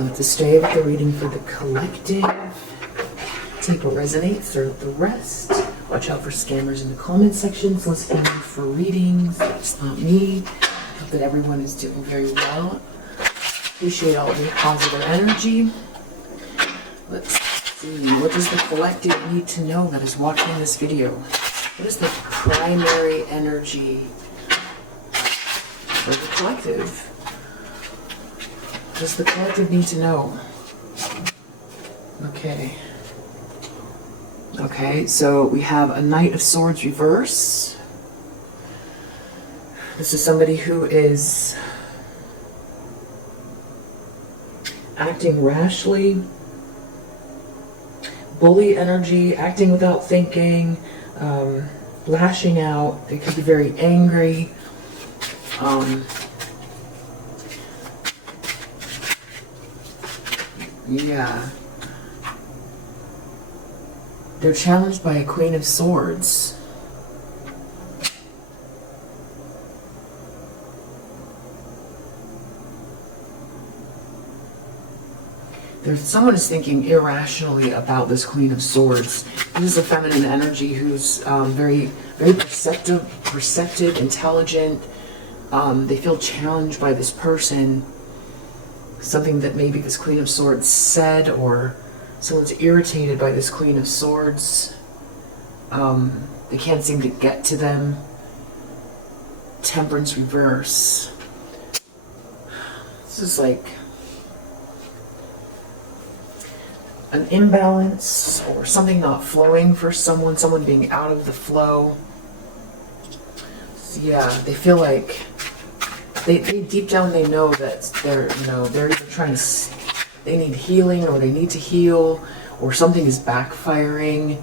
To stay with the reading for the collective. Take what resonates, throw out the rest. Watch out for scammers in the comment section soliciting you for readings. It's not me. Hope that everyone is doing very well. Appreciate all of your positive energy. Let's see. What does the collective need to know that is watching this video? What is the primary energy for the collective? What does the collective need to know? Okay. Okay, so we have a Knight of Swords reverse. This is somebody who is acting rashly, bully energy, acting without thinking, lashing out. They could be very angry. Yeah. They're challenged by a Queen of Swords. Someone is thinking irrationally about this Queen of Swords. This is a feminine energy who's very, very perceptive, intelligent. They feel challenged by this person. Something that maybe this Queen of Swords said, or someone's irritated by this Queen of Swords. They can't seem to get to them. Temperance reverse. This is like an imbalance or something not flowing for someone being out of the flow. So yeah, they feel like they deep down they know that they're either trying to, they need healing or they need to heal, or something is backfiring.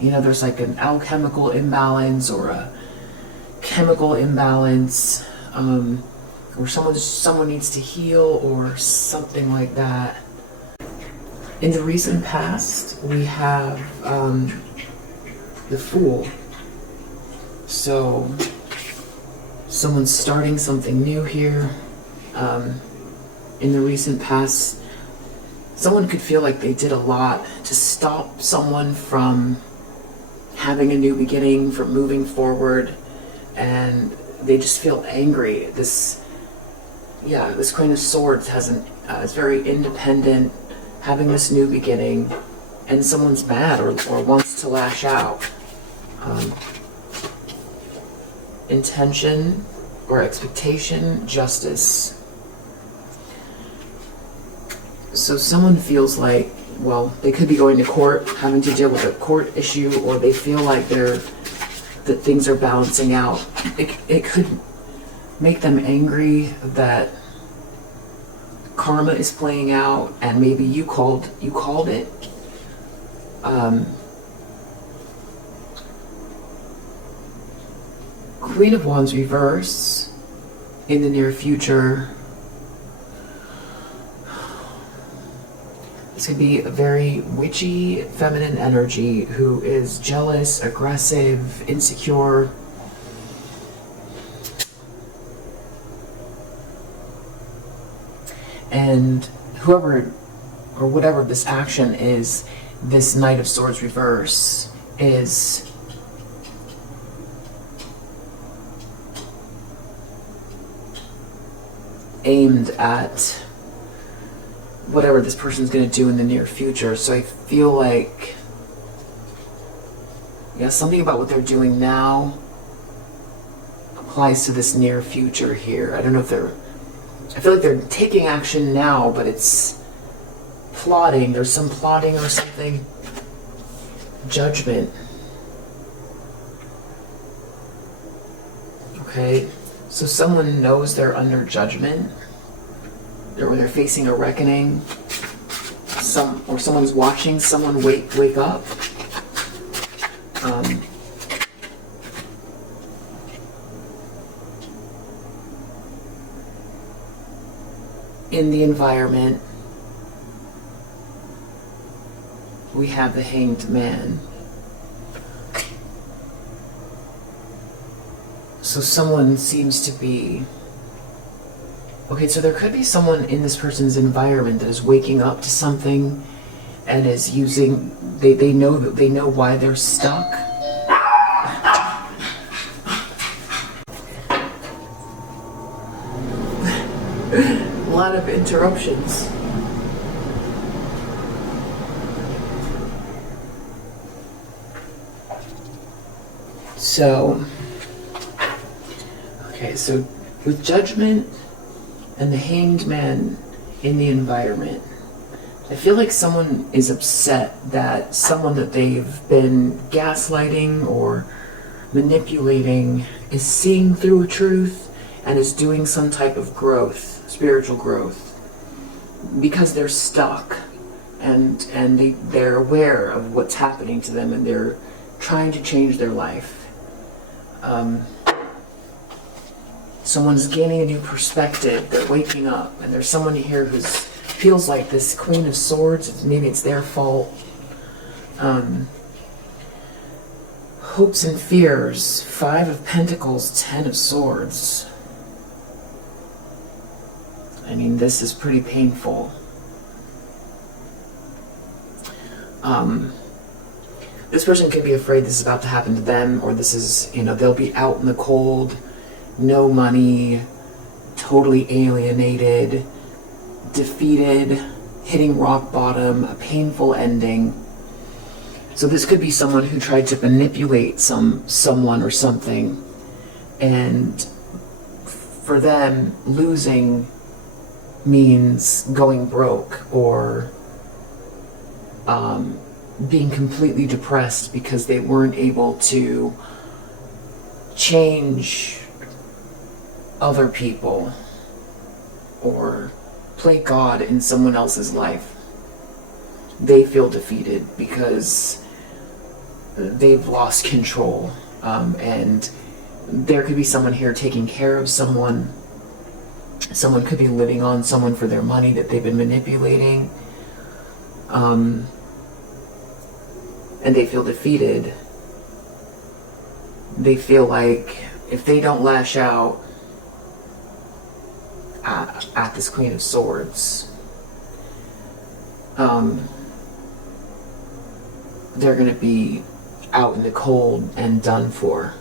There's like an alchemical imbalance or a chemical imbalance, or someone needs to heal or something like that. In the recent past, we have the Fool. So someone's starting something new here. In the recent past, someone could feel like they did a lot to stop someone from having a new beginning, from moving forward, and they just feel angry. This Queen of Swords is very independent, having this new beginning, and someone's mad or wants to lash out. Intention or expectation, justice. So someone feels like, well, they could be going to court, having to deal with a court issue, or they feel like that things are balancing out. It could make them angry that karma is playing out, and maybe you called it. Queen of Wands reverse in the near future. This could be a very witchy, feminine energy who is jealous, aggressive, insecure. And whoever or whatever this action is, this Knight of Swords reverse is aimed at whatever this person's going to do in the near future. So I feel like, something about what they're doing now applies to this near future here. I don't know if I feel like they're taking action now, but it's plotting. There's some plotting or something. Judgment. Okay, so someone knows they're under judgment, or they're facing a reckoning. Or someone's watching someone wake up. In the environment, we have the Hanged Man. So someone seems to be Okay, so there could be someone in this person's environment that is waking up to something and is using, they know why they're stuck. A lot of interruptions. So, okay, so with Judgment and the Hanged Man in the environment, I feel like someone is upset that someone that they've been gaslighting or manipulating is seeing through a truth and is doing some type of growth, spiritual growth, because they're stuck and they're aware of what's happening to them and they're trying to change their life. Someone's gaining a new perspective, they're waking up, and there's someone here who feels like this Queen of Swords, maybe it's their fault. Hopes and fears, 5 of Pentacles, 10 of Swords. I mean, this is pretty painful. This person could be afraid this is about to happen to them, or this is, they'll be out in the cold, no money, totally alienated, defeated, hitting rock bottom, a painful ending. So this could be someone who tried to manipulate someone or something, and for them, losing means going broke or being completely depressed because they weren't able to change other people or play God in someone else's life. They feel defeated because they've lost control, and there could be someone here taking care of someone. Someone could be living on someone for their money that they've been manipulating, and they feel defeated. They feel like if they don't lash out at this Queen of Swords, they're going to be out in the cold and done for.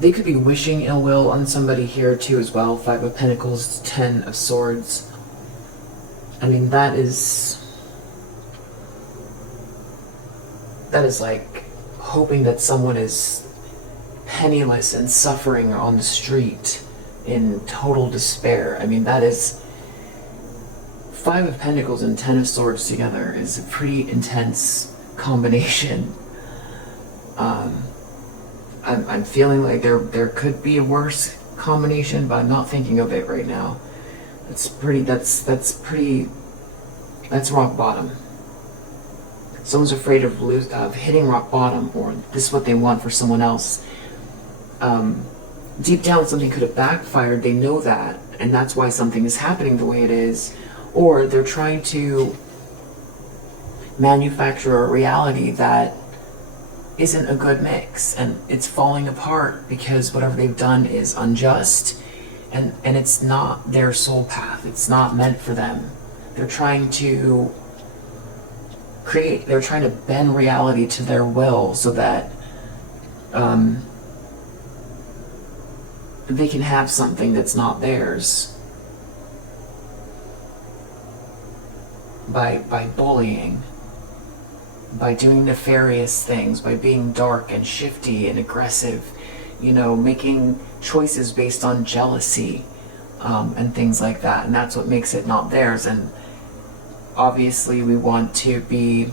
They could be wishing ill will on somebody here too as well. 5 of Pentacles, 10 of Swords. I mean, that is like hoping that someone is penniless and suffering on the street in total despair. I mean, that is 5 of Pentacles and 10 of Swords together is a pretty intense combination. I'm feeling like there could be a worse combination, but I'm not thinking of it right now. That's rock bottom. Someone's afraid of hitting rock bottom, or this is what they want for someone else. Deep down, something could have backfired. They know that, and that's why something is happening the way it is. Or they're trying to manufacture a reality that isn't a good mix, and it's falling apart because whatever they've done is unjust, and it's not their soul path. It's not meant for them. They're trying to bend reality to their will so that they can have something that's not theirs by bullying, by doing nefarious things, by being dark and shifty and aggressive, making choices based on jealousy, and things like that. And that's what makes it not theirs. And obviously we want to be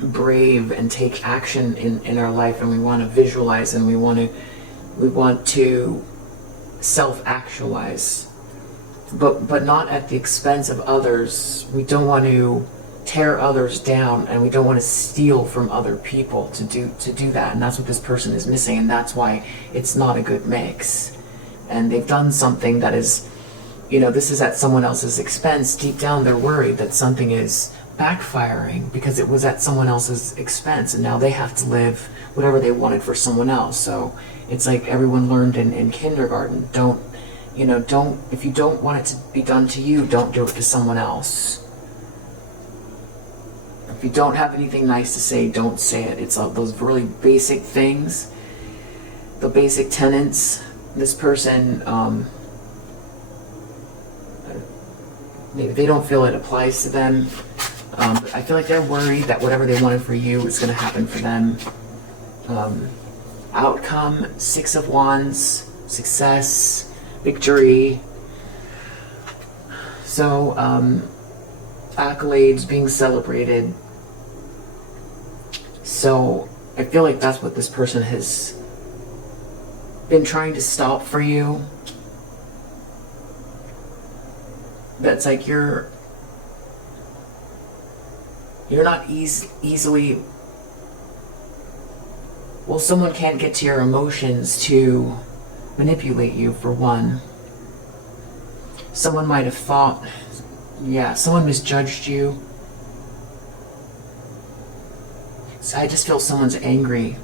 brave and take action in our life, and we want to visualize, and we want to self-actualize, but not at the expense of others. We don't want to tear others down, and we don't want to steal from other people to do that. And that's what this person is missing, and that's why it's not a good mix. And they've done something that is you know, this is at someone else's expense. Deep down, they're worried that something is backfiring because it was at someone else's expense, and now they have to live whatever they wanted for someone else. So it's like everyone learned in kindergarten. Don't, you know, if you don't want it to be done to you, don't do it to someone else. If you don't have anything nice to say, don't say it. It's all those really basic things, the basic tenets. This person, maybe they don't feel it applies to them. But I feel like they're worried that whatever they wanted for you is going to happen for them. Outcome, 6 of Wands, success, victory. So, accolades, being celebrated. So, I feel like that's what this person has been trying to stop for you. That's like you're not easily, well, someone can't get to your emotions to manipulate you, for one. Someone might have thought, yeah, someone misjudged you. So I just feel someone's angry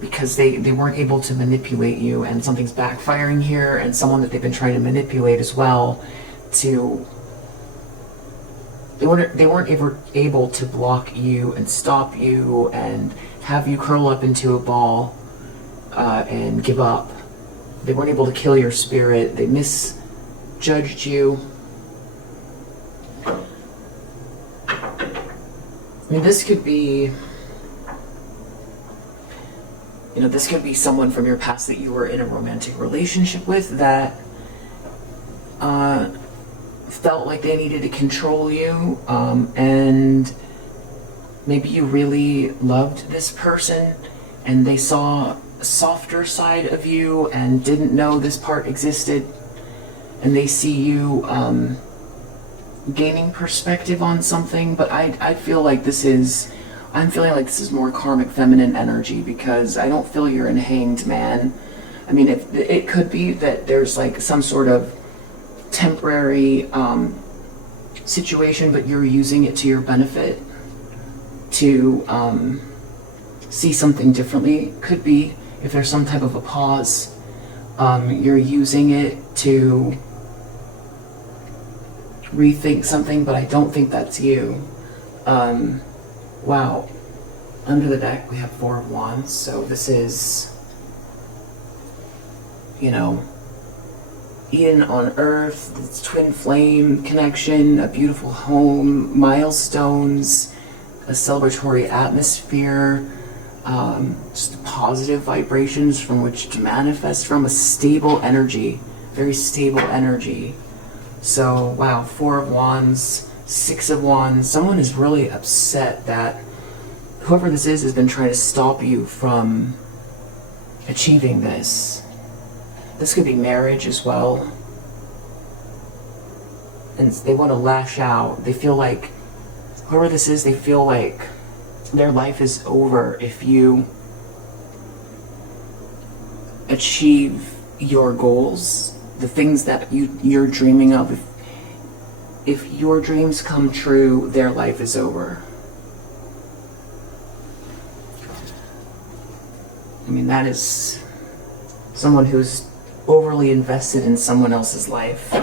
because they weren't able to manipulate you, and something's backfiring here, and someone that they've been trying to manipulate as well to, they weren't ever able to block you and stop you and have you curl up into a ball and give up. They weren't able to kill your spirit. They misjudged you. I mean, this could be, you know, this could be someone from your past that you were in a romantic relationship with that felt like they needed to control you, and maybe you really loved this person and they saw a softer side of you and didn't know this part existed, and they see you gaining perspective on something. But I feel like this is, I'm feeling like this is more karmic feminine energy, because I don't feel you're in Hanged Man. I mean, if it could be that there's like some sort of temporary situation, but you're using it to your benefit to see something differently. Could be if there's some type of a pause, you're using it to rethink something, but I don't think that's you. Wow. Under the deck we have 4 of Wands, so this is, you know, Eden on Earth, it's twin flame connection, a beautiful home, milestones, a celebratory atmosphere, just positive vibrations from which to manifest from, a stable energy, very stable energy. So, wow, 4 of Wands, 6 of Wands. Someone is really upset that whoever this is has been trying to stop you from achieving this. This could be marriage as well. And they want to lash out. They feel like, whoever this is, they feel like their life is over if you achieve your goals, the things that you're dreaming of. If your dreams come true, their life is over. I mean, that is someone who's overly invested in someone else's life.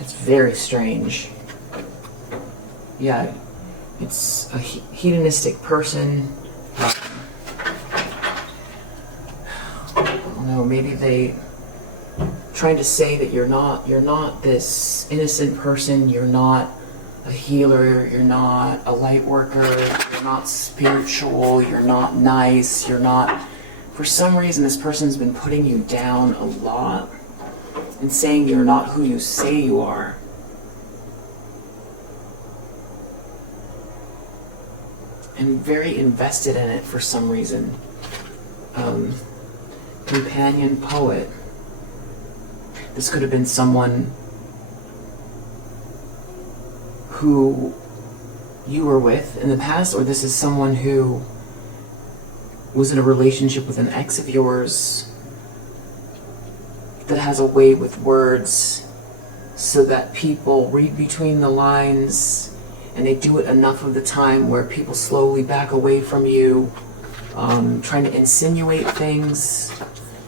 It's very strange. Yeah, it's a hedonistic person. I don't know, maybe they trying to say that you're not this innocent person, you're not a healer, you're not a light worker, you're not spiritual, you're not nice, you're not... For some reason, this person's been putting you down a lot and saying you're not who you say you are. And very invested in it for some reason. Companion poet. This could have been someone who you were with in the past, or this is someone who was in a relationship with an ex of yours that has a way with words so that people read between the lines, and they do it enough of the time where people slowly back away from you, trying to insinuate things.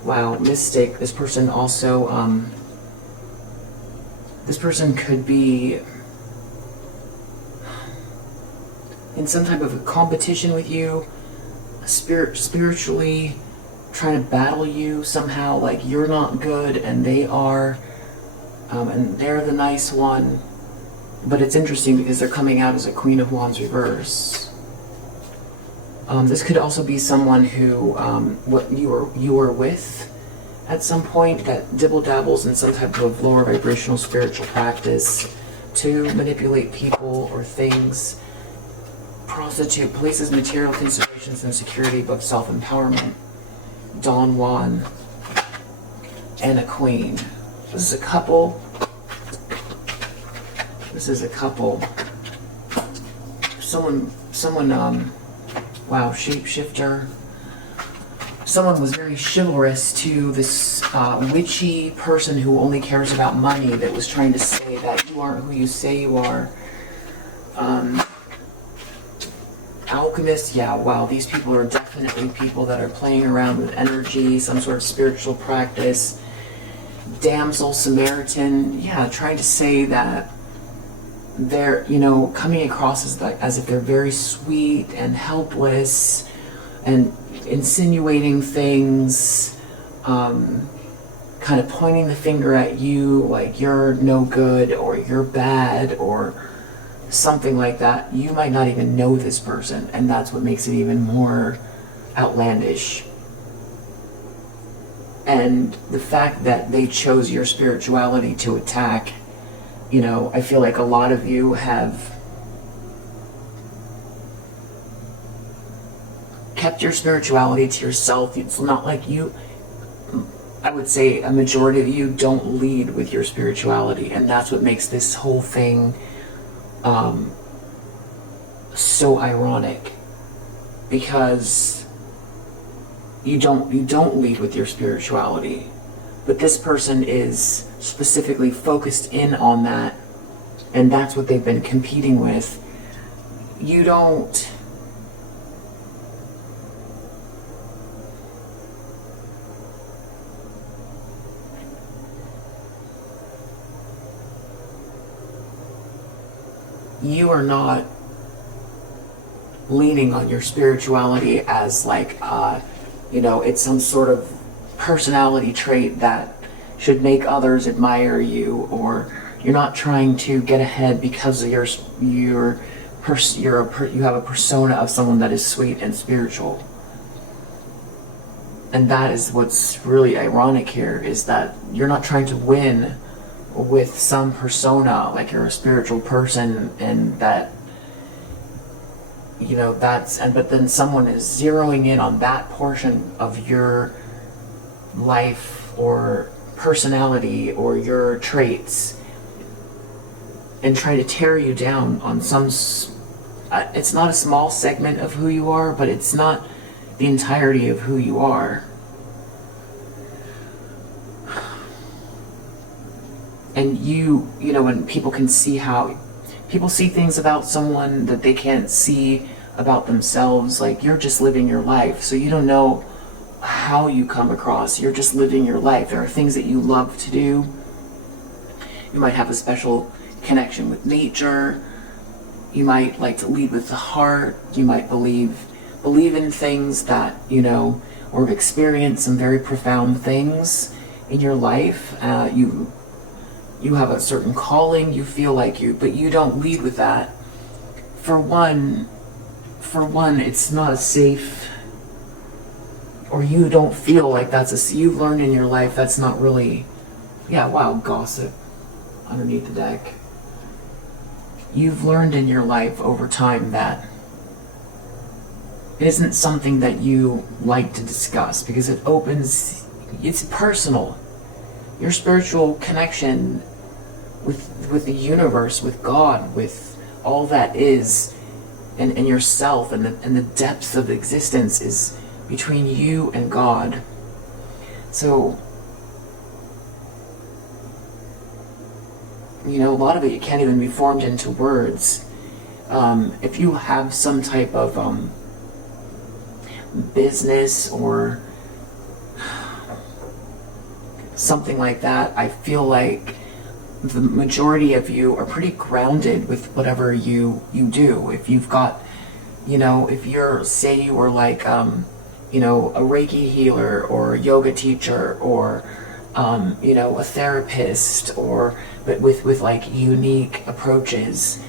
Wow, mystic. This person also, this person could be in some type of a competition with you, spiritually trying to battle you somehow, like you're not good and they are, and they're the nice one. But it's interesting because they're coming out as a Queen of Wands reverse. This could also be someone who what you were with at some point that dibble dabbles in some type of lower vibrational spiritual practice to manipulate people or things. Prostitute places material considerations and security above self-empowerment. Don Juan and a queen. This is a couple. This is a couple. Someone, wow, shapeshifter. Someone was very chivalrous to this witchy person who only cares about money, that was trying to say that you aren't who you say you are. Alchemist, yeah, wow, these people are definitely people that are playing around with energy, some sort of spiritual practice. Damsel Samaritan, yeah, trying to say that they're, you know, coming across as if they're very sweet and helpless and insinuating things, kind of pointing the finger at you like you're no good or you're bad or something like that. You might not even know this person, and that's what makes it even more outlandish. And the fact that they chose your spirituality to attack, you know, I feel like a lot of you have kept your spirituality to yourself. It's not like you, I would say a majority of you don't lead with your spirituality, and that's what makes this whole thing so ironic, because you don't lead with your spirituality, but this person is specifically focused in on that, and that's what they've been competing with. You don't, you are not leaning on your spirituality as like, you know, it's some sort of personality trait that should make others admire you, or you're not trying to get ahead because of you have a persona of someone that is sweet and spiritual. And that is what's really ironic here, is that you're not trying to win with some persona, like you're a spiritual person, and that, you know, but then someone is zeroing in on that portion of your life or personality or your traits and trying to tear you down on some, it's not a small segment of who you are, but it's not the entirety of who you are. And you know, when people can see how, people see things about someone that they can't see about themselves, like you're just living your life, so you don't know how you come across, you're just living your life. There are things that you love to do. You might have a special connection with nature. You might like to lead with the heart. You might believe in things that, you know, or have experienced some very profound things in your life. You have a certain calling, you feel like but you don't lead with that. For one, it's not a safe, or you don't feel like you've learned in your life that's not really, yeah, wow, gossip underneath the deck. You've learned in your life over time that it isn't something that you like to discuss, because it's personal. Your spiritual connection with the universe, with God, with all that is, and yourself, and the depths of existence is between you and God. So you know, a lot of it you can't even be formed into words. If you have some type of business or something like that, I feel like the majority of you are pretty grounded with whatever you do. If you've got, you know, if you're, say you were like, you know, a Reiki healer or a yoga teacher or, you know, a therapist, or, but with like unique approaches,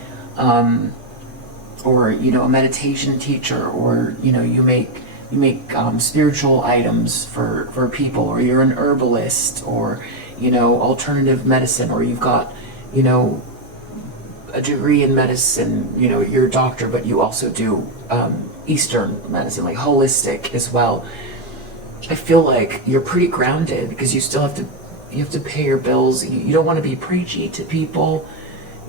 or, you know, a meditation teacher, or, you know, you make spiritual items for people, or you're an herbalist, or, you know, alternative medicine, or you've got, you know, a degree in medicine, you know, you're a doctor, but you also do Eastern medicine, like holistic as well. I feel like you're pretty grounded because you still have to pay your bills. You don't want to be preachy to people.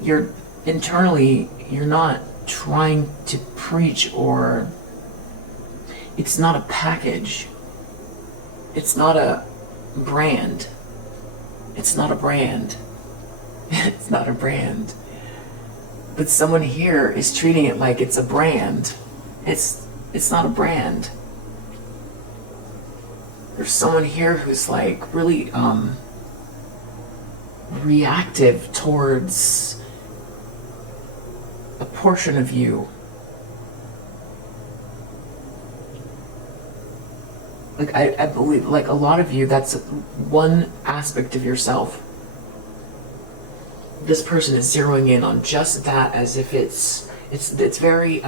You're internally, you're not trying to preach, or it's not a package. It's not a brand. It's not a brand. It's not a brand. But someone here is treating it like it's a brand. It's not a brand. There's someone here who's like really reactive towards a portion of you. Like I believe, like a lot of you, that's one aspect of yourself. This person is zeroing in on just that, as if it's very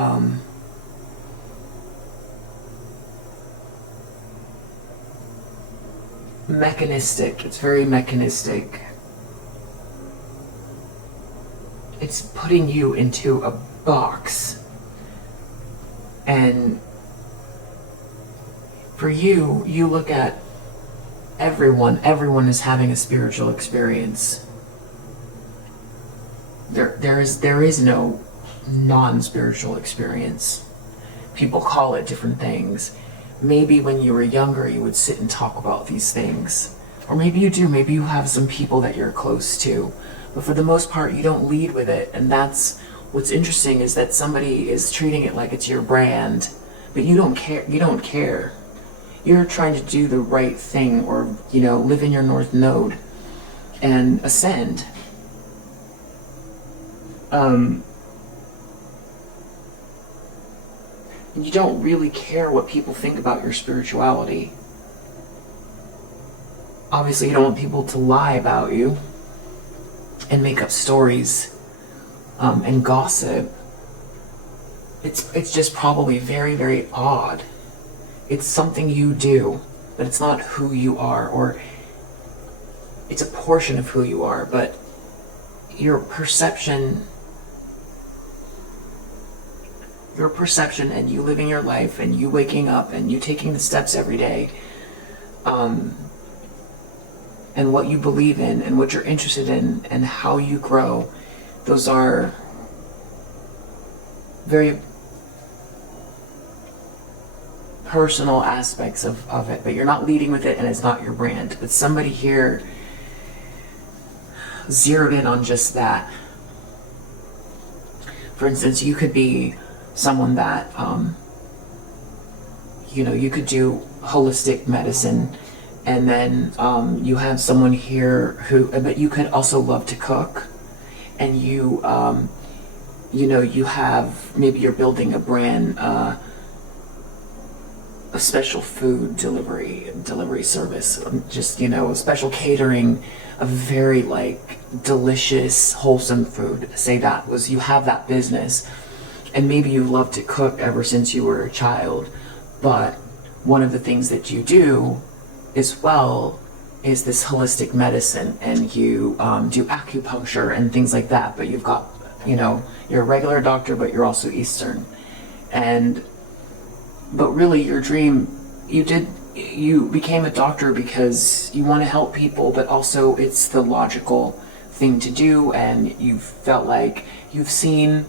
mechanistic. It's very mechanistic. It's putting you into a box. And for you, you look at everyone is having a spiritual experience. There is no non-spiritual experience. People call it different things. Maybe when you were younger, you would sit and talk about these things. Or maybe you do. Maybe you have some people that you're close to. But for the most part, you don't lead with it. And that's what's interesting, is that somebody is treating it like it's your brand. But you don't care. You don't care. You're trying to do the right thing, or, you know, live in your North Node and ascend. You don't really care what people think about your spirituality. Obviously, you don't want people to lie about you and make up stories and gossip. It's just probably very, very odd. It's something you do, but it's not who you are, or it's a portion of who you are, but your perception and you living your life and you waking up and you taking the steps every day, and what you believe in and what you're interested in and how you grow, those are very personal aspects of it, but you're not leading with it and it's not your brand. But somebody here zeroed in on just that. For instance, you could be someone that, you know, you could do holistic medicine, and then you have someone here who, but you could also love to cook, and you, you know, you have, maybe you're building a brand, a special food delivery service, just, you know, a special catering, a very like delicious, wholesome food. Say that was, you have that business. And maybe you love to cook ever since you were a child, but one of the things that you do as well is this holistic medicine, and you do acupuncture and things like that, but you've got, you know, you're a regular doctor, but you're also Eastern. But really your dream, you became a doctor because you want to help people, but also it's the logical thing to do, and you felt like you've seen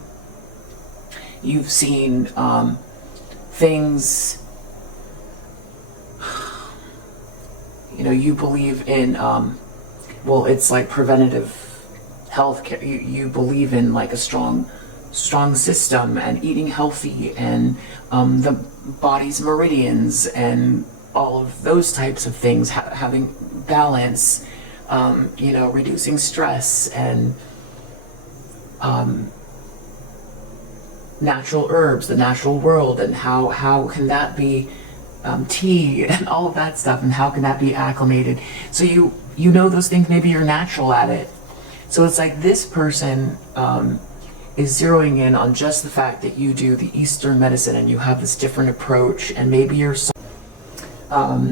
things, you know, you believe in, well, it's like preventative health care. You believe in like a strong system and eating healthy and the body's meridians and all of those types of things, having balance, you know, reducing stress and natural herbs, the natural world, and how can that be tea and all of that stuff, and how can that be acclimated? So you know those things, maybe you're natural at it. So it's like this person is zeroing in on just the fact that you do the Eastern medicine and you have this different approach, and maybe you're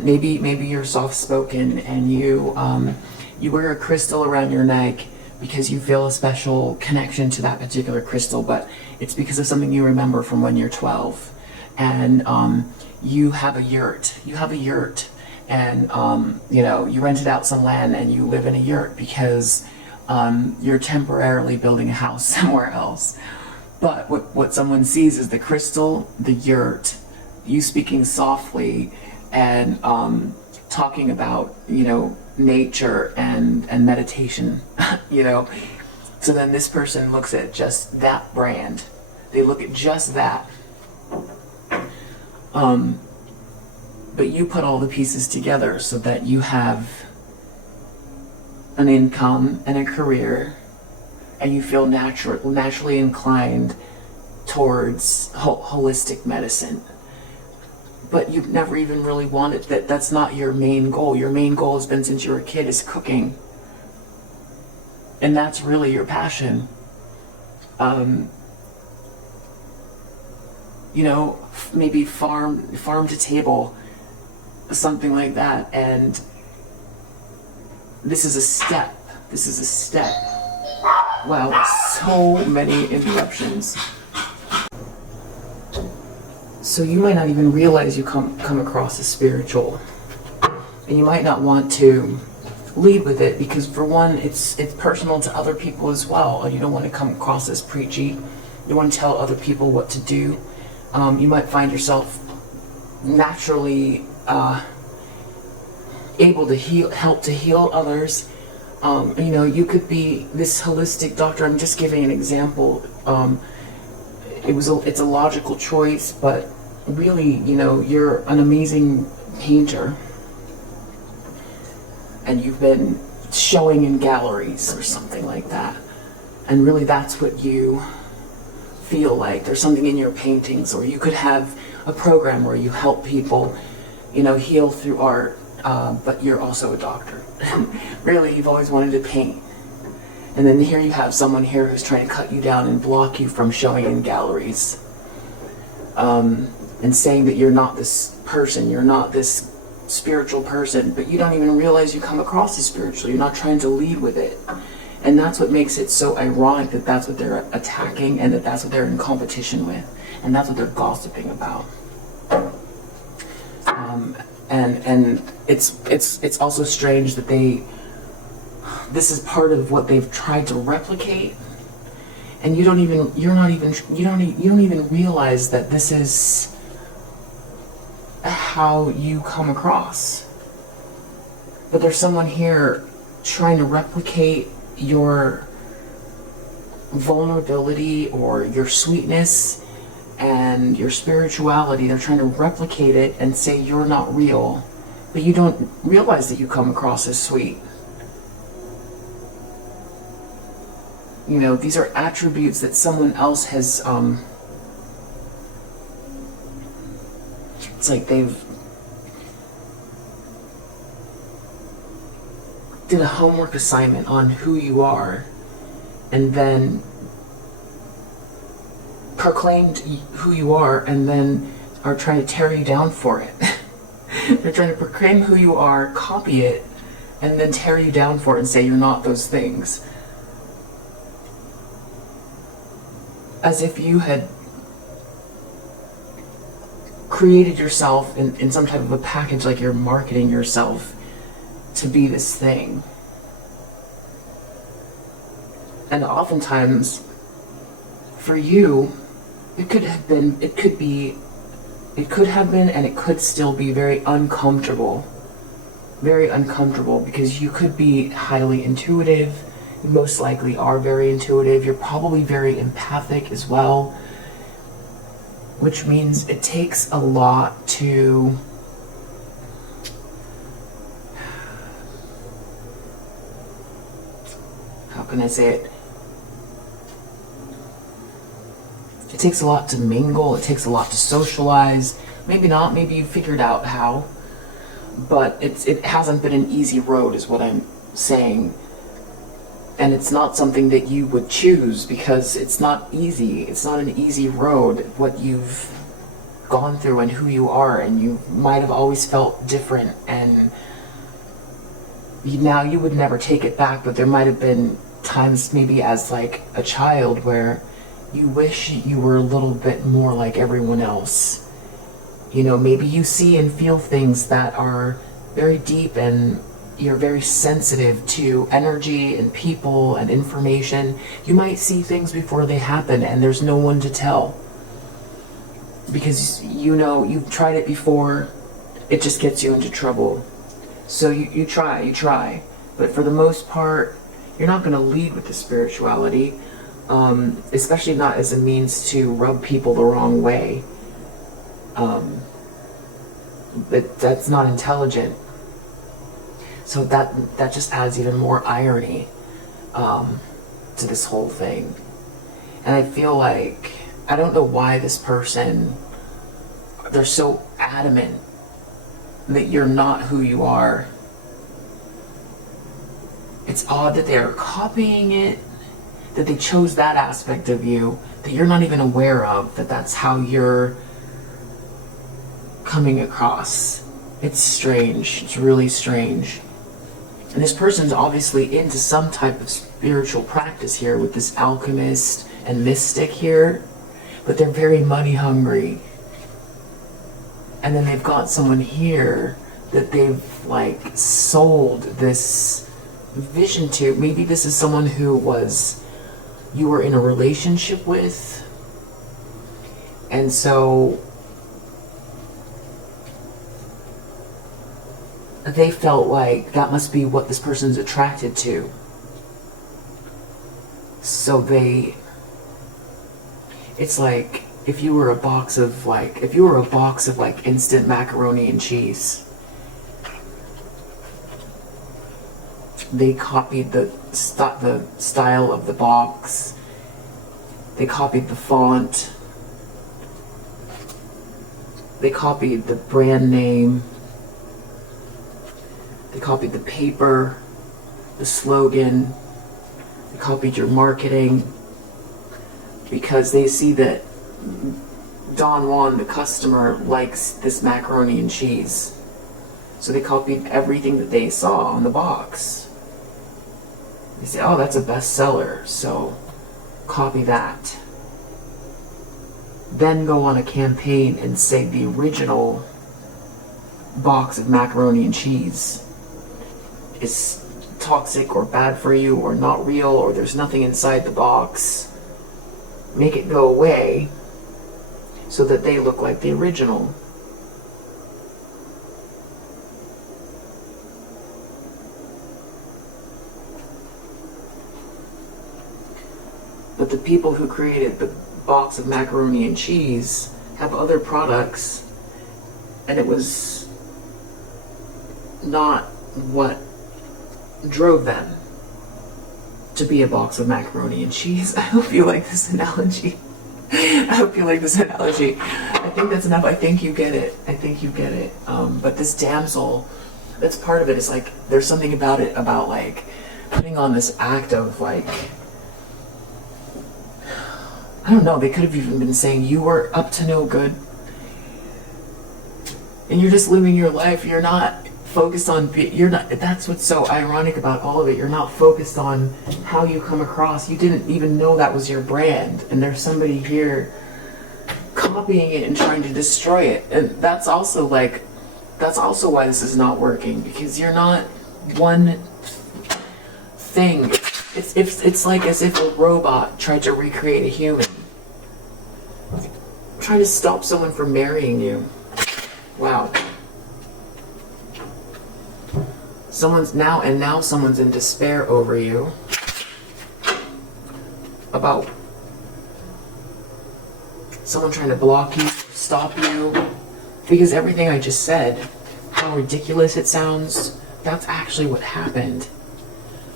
maybe you're soft-spoken and you wear a crystal around your neck because you feel a special connection to that particular crystal, but it's because of something you remember from when you're 12. And you have a yurt. And you know, you rented out some land and you live in a yurt because you're temporarily building a house somewhere else. But what someone sees is the crystal, the yurt, you speaking softly and talking about, you know, nature and meditation, you know. So then this person looks at just that brand. They look at just that. But you put all the pieces together so that you have an income and a career, and you feel naturally inclined towards holistic medicine. But you've never even really wanted that. That's not your main goal. Your main goal has been since you were a kid is cooking. And that's really your passion. You know, maybe farm to table, something like that. And this is a step. Wow, so many interruptions. So you might not even realize you come across as spiritual. And you might not want to lead with it because, for one, it's personal to other people as well. You don't want to come across as preachy. You want to tell other people what to do. You might find yourself naturally able to help to heal others. You know, you could be this holistic doctor. I'm just giving an example. It's a logical choice, but really, you know, you're an amazing painter, and you've been showing in galleries or something like that, and really that's what you feel like. There's something in your paintings, or you could have a program where you help people, you know, heal through art, but you're also a doctor. Really, you've always wanted to paint. And then here you have someone here who's trying to cut you down and block you from showing in galleries. And saying that you're not this person, you're not this spiritual person, but you don't even realize you come across as spiritual. You're not trying to lead with it. And that's what makes it so ironic that that's what they're attacking and that that's what they're in competition with. And that's what they're gossiping about. And it's also strange that this is part of what they've tried to replicate, and you don't even realize that this is how you come across. But there's someone here trying to replicate your vulnerability or your sweetness and your spirituality. They're trying to replicate it and say you're not real, but you don't realize that you come across as sweet. You know, these are attributes that someone else has, it's like they've did a homework assignment on who you are and then proclaimed who you are and then are trying to tear you down for it. They're trying to proclaim who you are, copy it, and then tear you down for it and say you're not those things. As if you had created yourself in some type of a package, like you're marketing yourself to be this thing. And oftentimes, for you, it could have been, and it could still be very uncomfortable, because you could be highly intuitive, You most likely are very intuitive. You're probably very empathic as well, which means it takes a lot to how can I say it? It takes a lot to mingle. It takes a lot to socialize. Maybe not. Maybe you figured out how. But it hasn't been an easy road is what I'm saying. And it's not something that you would choose because it's not easy. It's not an easy road, what you've gone through and who you are. And you might have always felt different. And now you would never take it back, but there might have been times maybe as like a child where you wish you were a little bit more like everyone else. You know, maybe you see and feel things that are very deep and you're very sensitive to energy and people and information. You might see things before they happen and there's no one to tell. Because you know, you've tried it before, it just gets you into trouble. So you try. But for the most part, you're not going to lead with the spirituality, especially not as a means to rub people the wrong way. But that's not intelligent. So that just adds even more irony to this whole thing. And I feel like, I don't know why this person, they're so adamant that you're not who you are. It's odd that they're copying it, that they chose that aspect of you that you're not even aware of, that that's how you're coming across. It's strange. It's really strange. And this person's obviously into some type of spiritual practice here with this alchemist and mystic here, but they're very money hungry. And then they've got someone here that they've like sold this vision to. Maybe this is someone who you were in a relationship with, and so they felt like that must be what this person's attracted to. So it's like if you were a box of instant macaroni and cheese. They copied the style of the box. They copied the font. They copied the brand name. They copied the paper, the slogan. They copied your marketing because they see that Don Juan, the customer, likes this macaroni and cheese. So they copied everything that they saw on the box. They say, oh, that's a bestseller, so copy that. Then go on a campaign and say the original box of macaroni and cheese is toxic or bad for you or not real or there's nothing inside the box. Make it go away so that they look like the original. But the people who created the box of macaroni and cheese have other products, and it was not what drove them to be a box of macaroni and cheese. I hope you like this analogy. I think that's enough. I think you get it. But this damsel, that's part of it. It's like there's something about it, about like putting on this act of like, I don't know, they could have even been saying you were up to no good and you're just living your life. You're not focused on, that's what's so ironic about all of it. You're not focused on how you come across. You didn't even know that was your brand, and there's somebody here copying it and trying to destroy it. And that's also why this is not working, because you're not one thing. It's like as if a robot tried to recreate a human. Trying to stop someone from marrying you. Wow. Now someone's in despair over you. about someone trying to block you, stop you, because everything I just said, how ridiculous it sounds, that's actually what happened.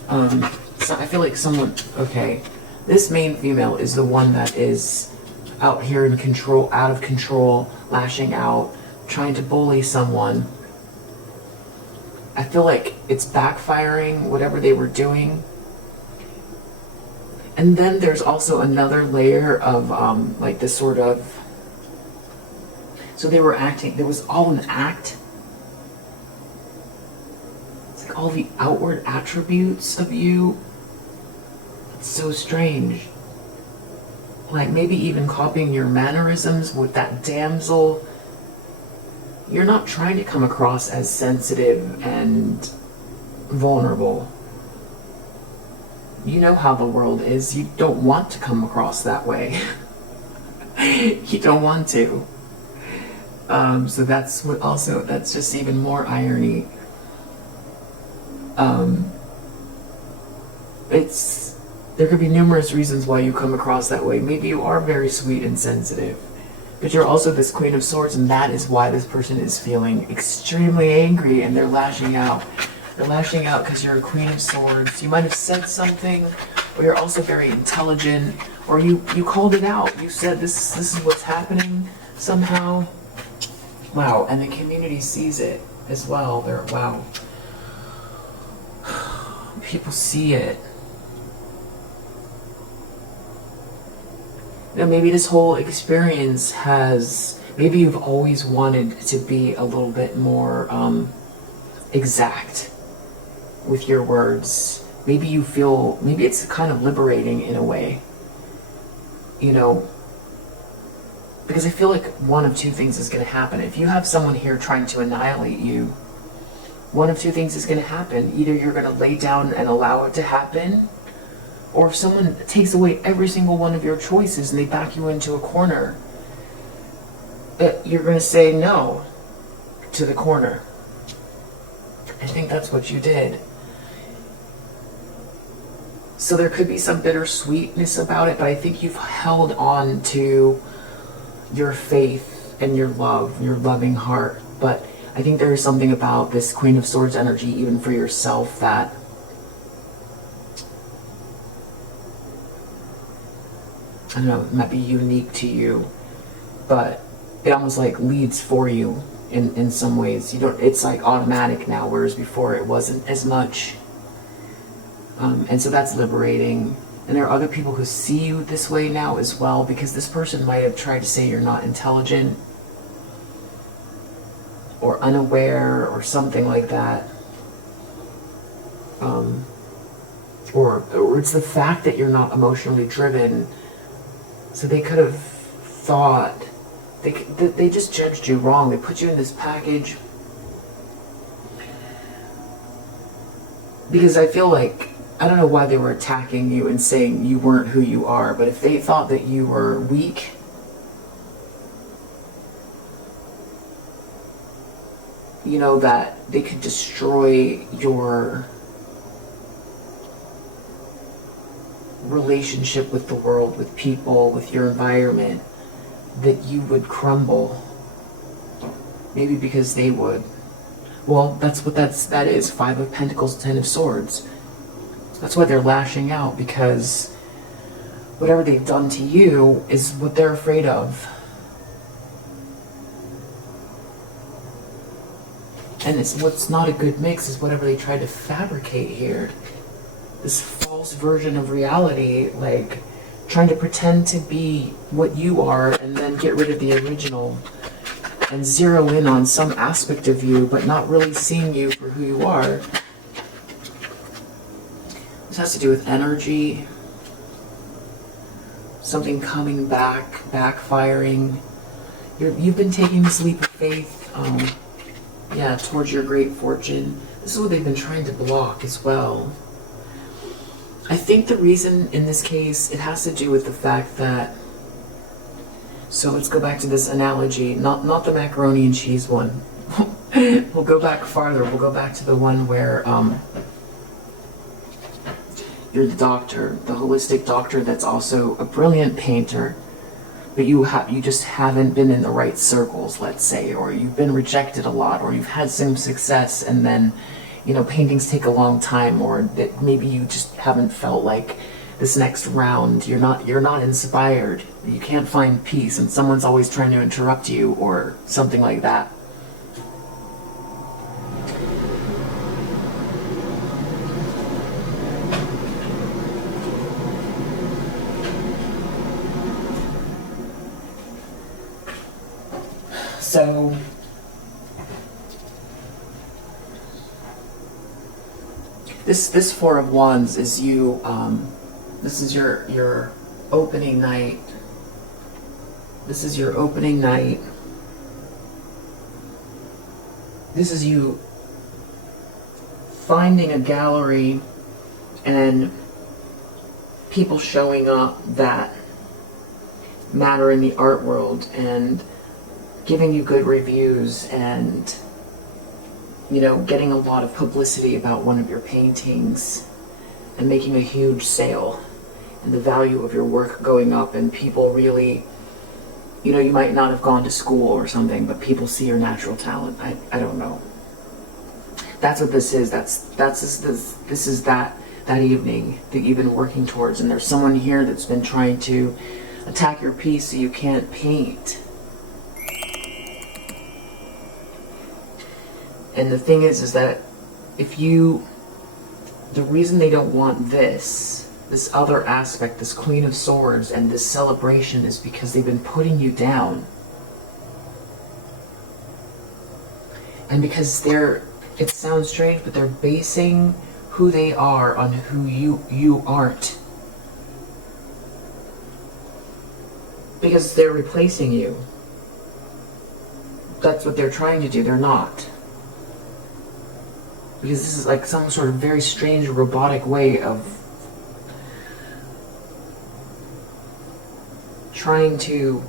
So I feel like someone, okay, this main female is the one that is out here in control, out of control, lashing out, trying to bully someone. I feel like it's backfiring, whatever they were doing. And then there's also another layer of like this sort of, so they were acting, there was all an act. It's like all the outward attributes of you. It's so strange. Like maybe even copying your mannerisms with that damsel. You're not trying to come across as sensitive and vulnerable. You know how the world is. You don't want to come across that way. You don't want to. So that's what also, that's just even more irony. There could be numerous reasons why you come across that way. Maybe you are very sweet and sensitive, but you're also this Queen of Swords, and that is why this person is feeling extremely angry and they're lashing out. They're lashing out because you're a Queen of Swords. You might have said something, or you're also very intelligent, or you called it out. You said this is what's happening somehow. Wow, and the community sees it as well. Wow. People see it. You know, maybe this whole experience has, maybe you've always wanted to be a little bit more exact with your words. Maybe you feel, maybe it's kind of liberating in a way, you know, because I feel like one of two things is going to happen. If you have someone here trying to annihilate you, one of two things is going to happen. Either you're going to lay down and allow it to happen, or if someone takes away every single one of your choices and they back you into a corner, you're going to say no to the corner. I think that's what you did. So there could be some bittersweetness about it, but I think you've held on to your faith and your love, your loving heart. But I think there is something about this Queen of Swords energy, even for yourself, that I don't know, it might be unique to you, but it almost like leads for you in some ways. You don't, it's like automatic now, whereas before it wasn't as much. And so that's liberating. And there are other people who see you this way now as well, because this person might have tried to say you're not intelligent or unaware or something like that. Or it's the fact that you're not emotionally driven. So they could have thought, they just judged you wrong. They put you in this package. Because I feel like, I don't know why they were attacking you and saying you weren't who you are, but if they thought that you were weak, you know, that they could destroy your relationship with the world, with people, with your environment, that you would crumble. Maybe because they would. Well, that's what that is. 5 of Pentacles, 10 of Swords. That's why they're lashing out, because whatever they've done to you is what they're afraid of. And it's what's not a good mix is whatever they try to fabricate here. This false version of reality, like trying to pretend to be what you are and then get rid of the original and zero in on some aspect of you, but not really seeing you for who you are. This has to do with energy, something coming back, backfiring. You've been taking this leap of faith, towards your great fortune. This is what they've been trying to block as well. I think the reason in this case, it has to do with the fact that, so let's go back to this analogy, not the macaroni and cheese one. We'll go back farther. We'll go back to the one where, you're the doctor, the holistic doctor that's also a brilliant painter, but you just haven't been in the right circles, let's say, or you've been rejected a lot, or you've had some success, and then, you know, paintings take a long time, or that maybe you just haven't felt like this next round, you're not inspired, you can't find peace, and someone's always trying to interrupt you, or something like that. So this Four of Wands is you. This is your opening night. This is your opening night. This is you finding a gallery and people showing up that matter in the art world and giving you good reviews and, you know, getting a lot of publicity about one of your paintings and making a huge sale and the value of your work going up, and people really, you know, you might not have gone to school or something, but people see your natural talent. I don't know. That's what this is. This is that evening that you've been working towards, and there's someone here that's been trying to attack your piece so you can't paint. And the thing is that the reason they don't want this other aspect, this Queen of Swords and this celebration, is because they've been putting you down. And because it sounds strange, but they're basing who they are on who you aren't. Because they're replacing you. That's what they're trying to do. They're not. Because this is like some sort of very strange robotic way of trying to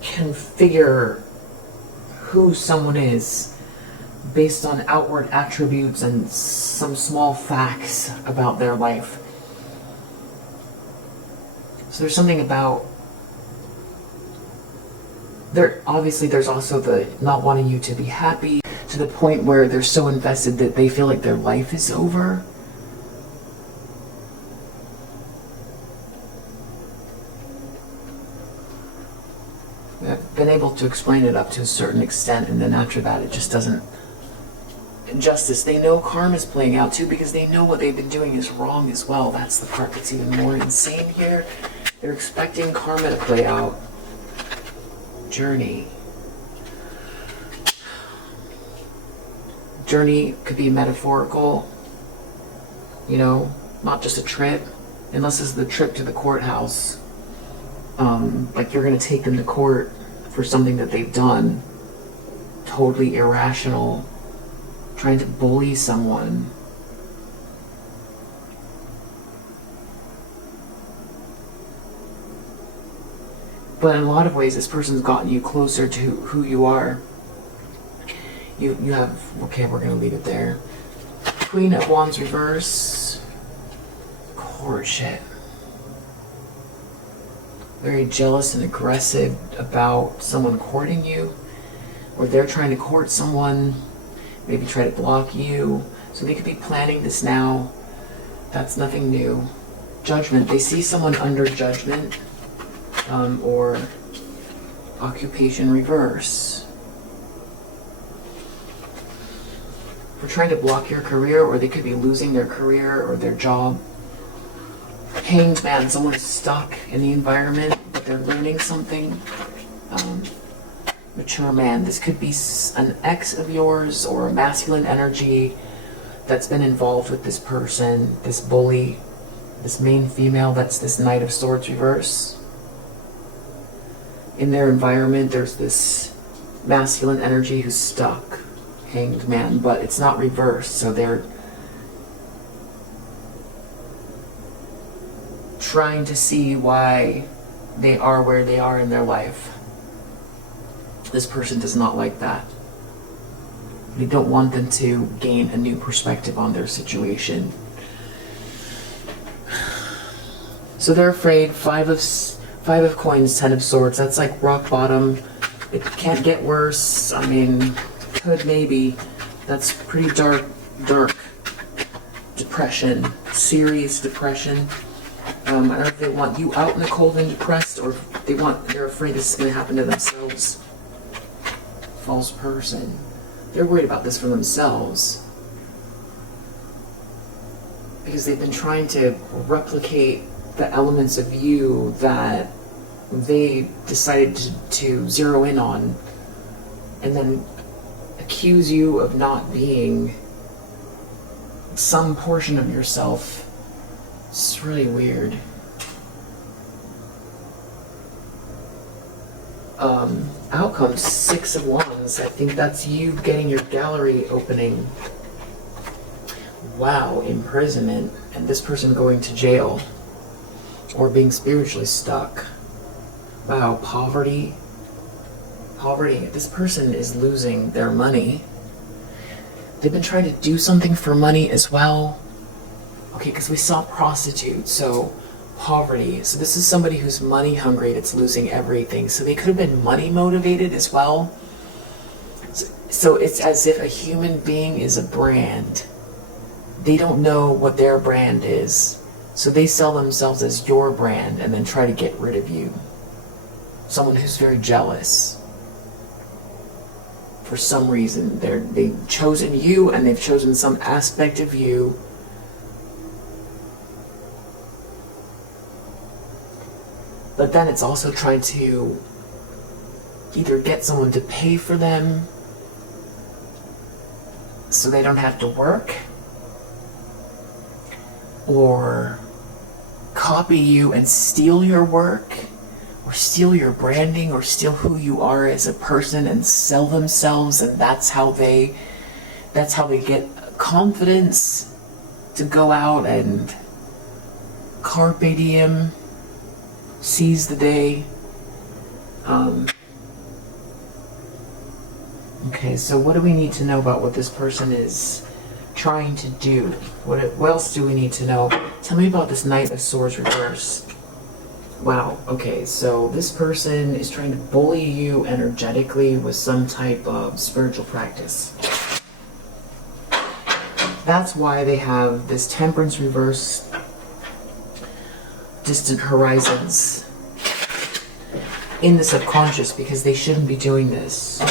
configure who someone is based on outward attributes and some small facts about their life. So there's something about obviously there's also the not wanting you to be happy, to the point where they're so invested that they feel like their life is over. I've been able to explain it up to a certain extent, and then after that it just doesn't justice. They know karma's playing out too, because they know what they've been doing is wrong as well. That's the part that's even more insane here. They're expecting karma to play out. Journey could be metaphorical, you know, not just a trip, unless it's the trip to the courthouse. Like you're going to take them to court for something that they've done, totally irrational, trying to bully someone. But in a lot of ways, this person's gotten you closer to who you are. You have, okay, we're going to leave it there. Queen of Wands reverse. Court shit. Very jealous and aggressive about someone courting you, or they're trying to court someone, maybe try to block you. So they could be planning this now. That's nothing new. Judgment. They see someone under judgment. Or occupation reverse. We're trying to block your career, or they could be losing their career or their job. Hanged Man, someone is stuck in the environment, but they're learning something. Mature Man, this could be an ex of yours or a masculine energy that's been involved with this person, this bully, this main female, that's this Knight of Swords reverse. In their environment, there's this masculine energy who's stuck, Hanged Man, but it's not reversed, so they're trying to see why they are where they are in their life. This person does not like that. They don't want them to gain a new perspective on their situation. So they're afraid. Five of coins, 10 of swords. That's like rock bottom. It can't get worse. I mean, could maybe. That's pretty dark depression, serious depression. I don't know if they want you out in the cold and depressed, or if they're afraid this is going to happen to themselves. False person. They're worried about this for themselves, because they've been trying to replicate the elements of you that they decided to zero in on, and then accuse you of not being some portion of yourself. It's really weird. Outcome, 6 of Wands. I think that's you getting your gallery opening. Wow, imprisonment. And this person going to jail. Or being spiritually stuck. Wow, poverty. Poverty. This person is losing their money. They've been trying to do something for money as well. Okay, because we saw prostitute, so poverty. So this is somebody who's money hungry that's losing everything. So they could have been money motivated as well. So it's as if a human being is a brand. They don't know what their brand is. So they sell themselves as your brand and then try to get rid of you. Someone who's very jealous. For some reason, they've chosen you, and they've chosen some aspect of you. But then it's also trying to either get someone to pay for them so they don't have to work, or copy you and steal your work, or steal your branding, or steal who you are as a person and sell themselves, and that's how they get confidence to go out and carpe diem, seize the day. Okay, so what do we need to know about what this person is trying to do? What else do we need to know? Tell me about this Knight of Swords reverse. Wow, okay, so this person is trying to bully you energetically with some type of spiritual practice. That's why they have this Temperance reverse, distant horizons in the subconscious, because they shouldn't be doing this.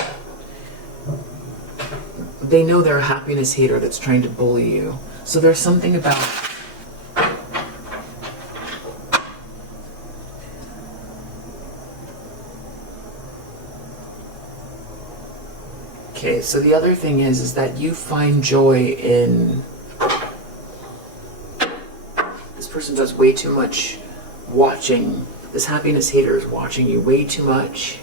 They know they're a happiness hater that's trying to bully you. So there's something about okay, so the other thing is that you find joy in... This person does way too much watching. This happiness hater is watching you way too much.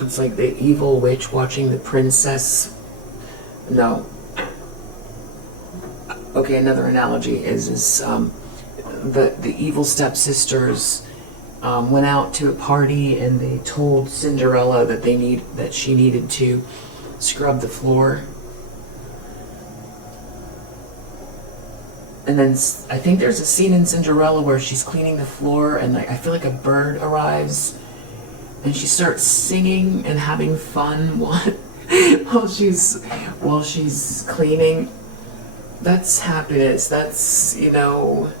It's like the evil witch watching the princess. No. Okay, another analogy is the evil stepsisters went out to a party, and they told Cinderella that she needed to scrub the floor. And then I think there's a scene in Cinderella where she's cleaning the floor, and I feel like a bird arrives. And she starts singing and having fun while she's cleaning. That's happiness. That's, you know...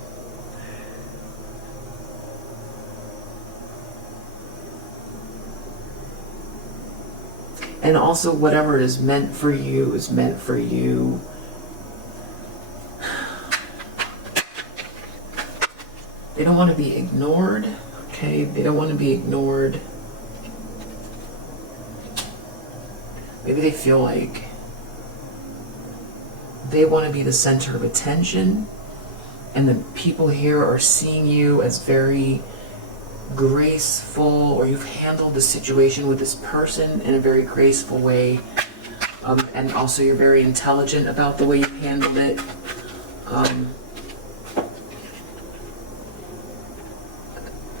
And also, whatever is meant for you is meant for you. They don't want to be ignored. Okay, they don't want to be ignored. Maybe they feel like they want to be the center of attention, and the people here are seeing you as very graceful, or you've handled the situation with this person in a very graceful way. And also you're very intelligent about the way you handled it.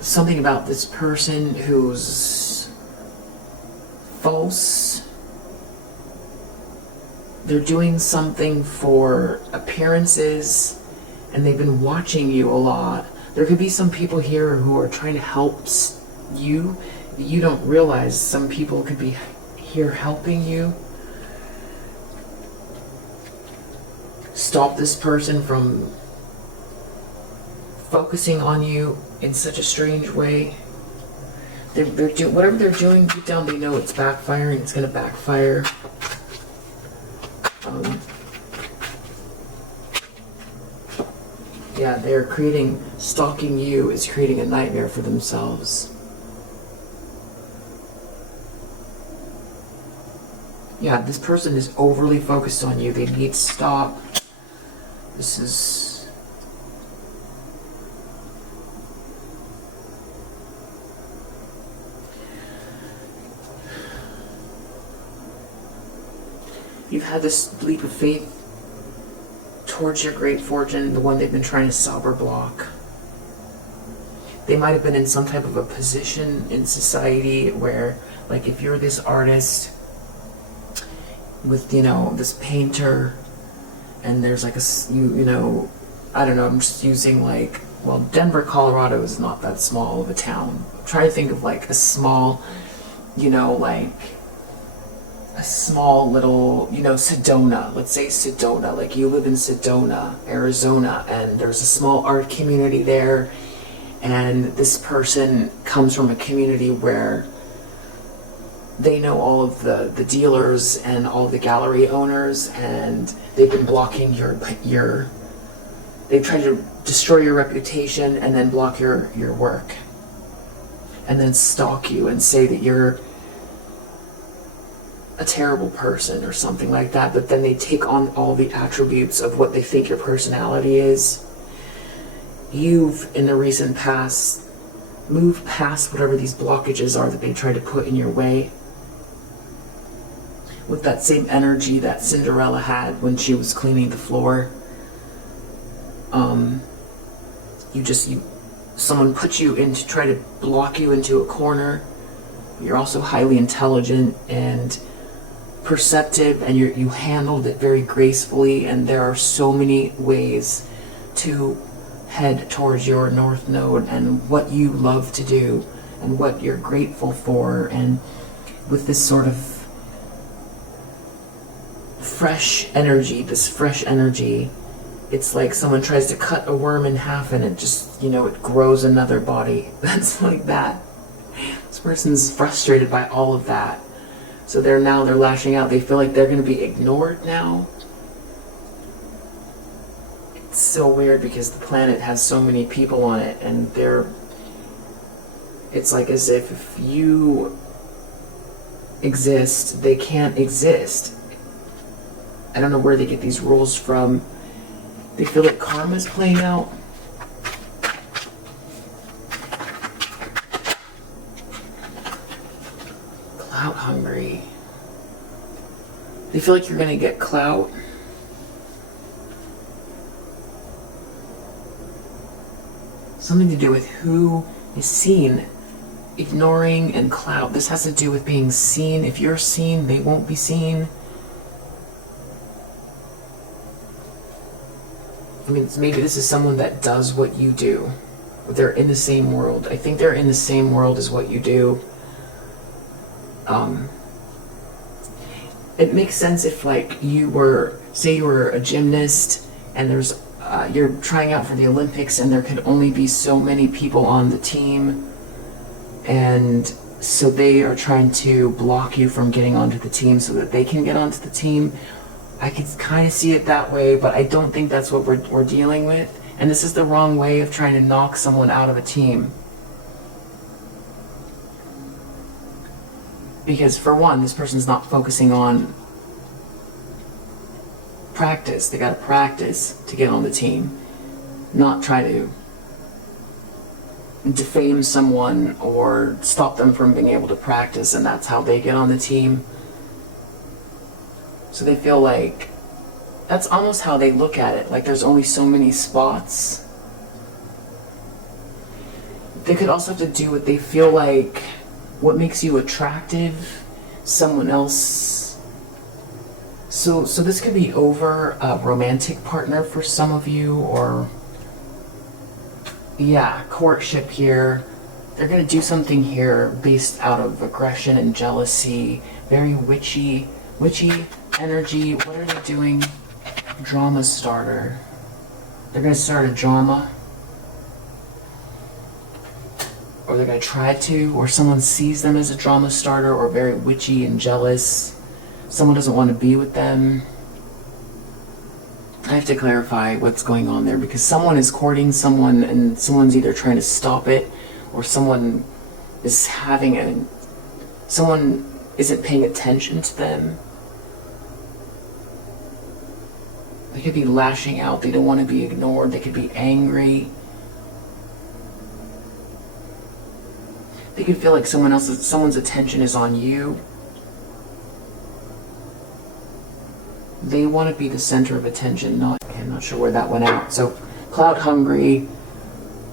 Something about this person who's false. They're doing something for appearances, and they've been watching you a lot. There could be some people here who are trying to help you. You don't realize some people could be here helping you. Stop this person from focusing on you in such a strange way. They're doing whatever they're doing deep down. They know it's backfiring. It's going to backfire. Yeah, they're stalking you is creating a nightmare for themselves. Yeah, this person is overly focused on you. They need to stop. This is... You've had this leap of faith towards your great fortune, the one they've been trying to stop or block. They might have been in some type of a position in society where, like, if you're this artist with, you know, this painter, and there's like you know, I don't know, I'm just using like, well, Denver, Colorado is not that small of a town. I'm trying to think of like a small, you know, like a small little, you know, Sedona. Let's say Sedona, like you live in Sedona, Arizona, and there's a small art community there, and this person comes from a community where they know all of the dealers and all the gallery owners, and they've been blocking they've tried to destroy your reputation and then block your work, and then stalk you and say that you're a terrible person or something like that, but then they take on all the attributes of what they think your personality is. You've, in the recent past, moved past whatever these blockages are that they try to put in your way. With that same energy that Cinderella had when she was cleaning the floor. Someone put you in to try to block you into a corner. You're also highly intelligent and perceptive, and you handled it very gracefully, and there are so many ways to head towards your North Node and what you love to do and what you're grateful for. And with this sort of fresh energy, it's like someone tries to cut a worm in half and it just, you know, it grows another body. That's like that. This person's frustrated by all of that. So they're lashing out. They feel like they're going to be ignored now. It's so weird because the planet has so many people on it, and it's like as if you exist, they can't exist. I don't know where they get these rules from. They feel like karma's playing out. Clout hungry. They feel like you're gonna get clout. Something to do with who is seen. Ignoring and clout. This has to do with being seen. If you're seen, they won't be seen. I mean, maybe this is someone that does what you do. They're in the same world. I think they're in the same world as what you do. It makes sense if, like, say you were a gymnast, and you're trying out for the Olympics, and there could only be so many people on the team, and so they are trying to block you from getting onto the team so that they can get onto the team. I could kind of see it that way, but I don't think that's what we're dealing with. And this is the wrong way of trying to knock someone out of a team. Because for one, this person's not focusing on practice. They gotta practice to get on the team. Not try to defame someone or stop them from being able to practice, and that's how they get on the team. So they feel like, that's almost how they look at it, like there's only so many spots. They could also have to do with, they feel like what makes you attractive, someone else. So this could be over a romantic partner for some of you, or yeah, courtship here. They're going to do something here based out of aggression and jealousy, very witchy energy. What are they doing? Drama starter. They're going to start a drama. Or they're going to try to, or someone sees them as a drama starter, or very witchy and jealous. Someone doesn't want to be with them. I have to clarify what's going on there, because someone is courting someone and someone's either trying to stop it, or someone is someone isn't paying attention to them. They could be lashing out. They don't want to be ignored. They could be angry. They could feel like someone's attention is on you. They want to be the center of attention, I'm not sure where that went out. So, clout hungry.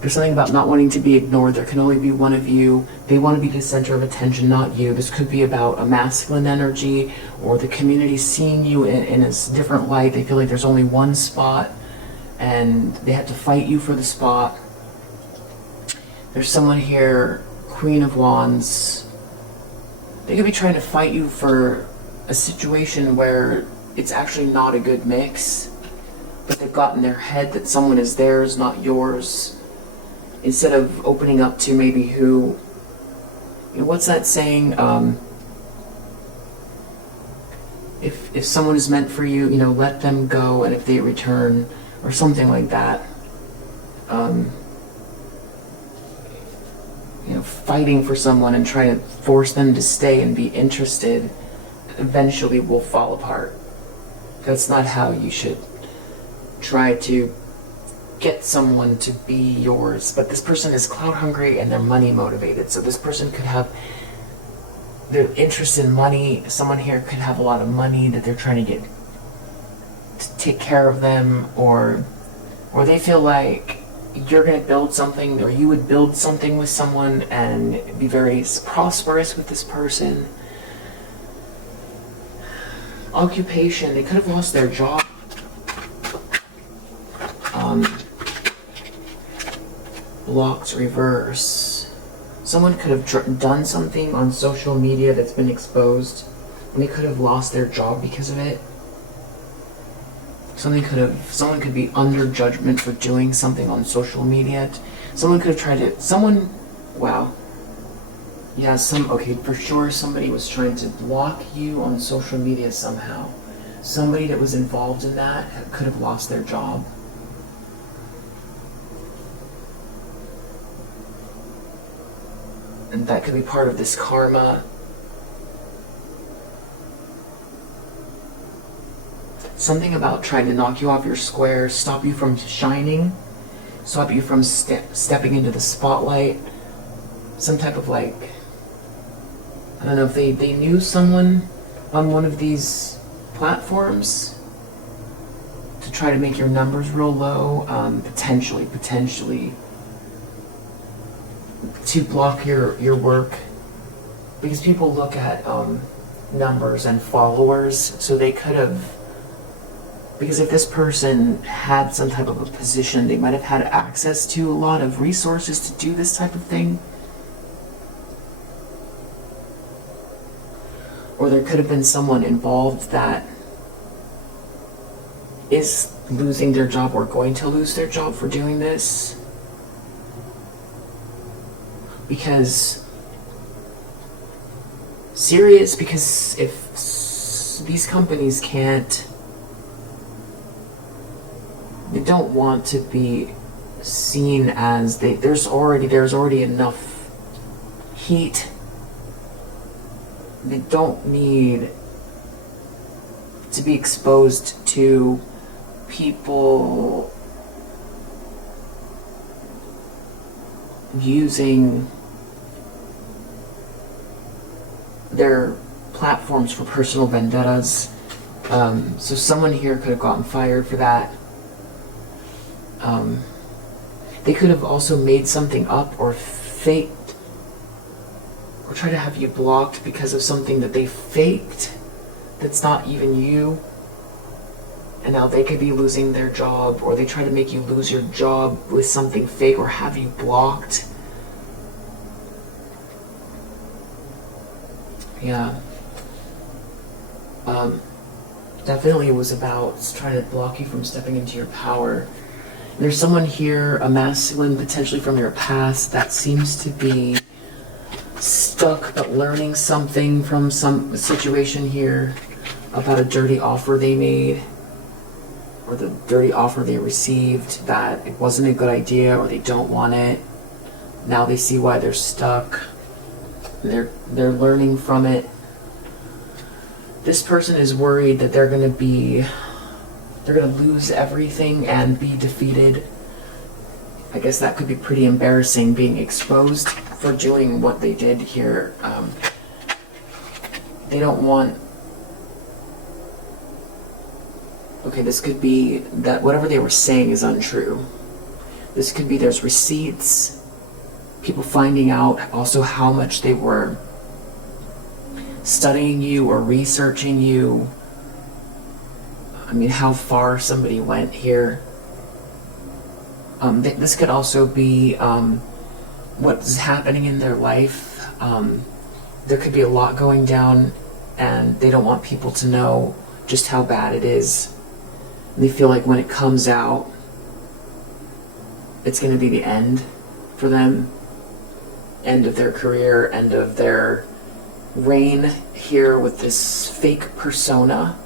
There's something about not wanting to be ignored. There can only be one of you. They want to be the center of attention, not you. This could be about a masculine energy, or the community seeing you in a different light. They feel like there's only one spot, and they have to fight you for the spot. There's someone here, Queen of Wands. They could be trying to fight you for a situation where it's actually not a good mix, but they've got in their head that someone is theirs, not yours. Instead of opening up to maybe who, what's that saying? If someone is meant for you, let them go, and if they return, or something like that. Fighting for someone and trying to force them to stay and be interested eventually will fall apart. That's not how you should try to get someone to be yours. But this person is clout hungry and they're money motivated. So this person could have their interest in money. Someone here could have a lot of money that they're trying to get to take care of them, or they feel like you're going to build something, or you would build something with someone and be very prosperous with this person. Occupation, they could have lost their job. Blocked reverse. Someone could have done something on social media that's been exposed, and they could have lost their job because of it. Someone could be under judgment for doing something on social media. Someone could have tried to, wow. Yeah, for sure somebody was trying to block you on social media somehow. Somebody that was involved in that could have lost their job. And that could be part of this karma. Something about trying to knock you off your square, stop you from shining, stop you from stepping into the spotlight. Some type of I don't know if they knew someone on one of these platforms to try to make your numbers real low, potentially to block your work, because people look at numbers and followers. So they could have, because if this person had some type of a position, they might have had access to a lot of resources to do this type of thing. Or there could have been someone involved that is losing their job or going to lose their job for doing this. Because if these companies they don't want to be seen as there's already enough heat. They don't need to be exposed to people using their platforms for personal vendettas. So someone here could have gotten fired for that. They could have also made something up or faked, or try to have you blocked because of something that they faked that's not even you. And now they could be losing their job, or they try to make you lose your job with something fake, or have you blocked. Yeah. Definitely it was about trying to block you from stepping into your power. There's someone here, a masculine potentially from your past, that seems to be stuck but learning something from some situation here about a dirty offer they made, or the dirty offer they received, that it wasn't a good idea, or they don't want it. Now they see why they're stuck. They're learning from it. This person is worried that they're going to lose everything and be defeated. I guess that could be pretty embarrassing, being exposed for doing what they did here. They don't want... Okay, this could be that whatever they were saying is untrue. This could be there's receipts, people finding out also how much they were studying you or researching you. I mean, how far somebody went here. This could also be what's happening in their life. There could be a lot going down, and they don't want people to know just how bad it is. They feel like when it comes out, it's going to be the end for them. End of their career, end of their reign here with this fake persona.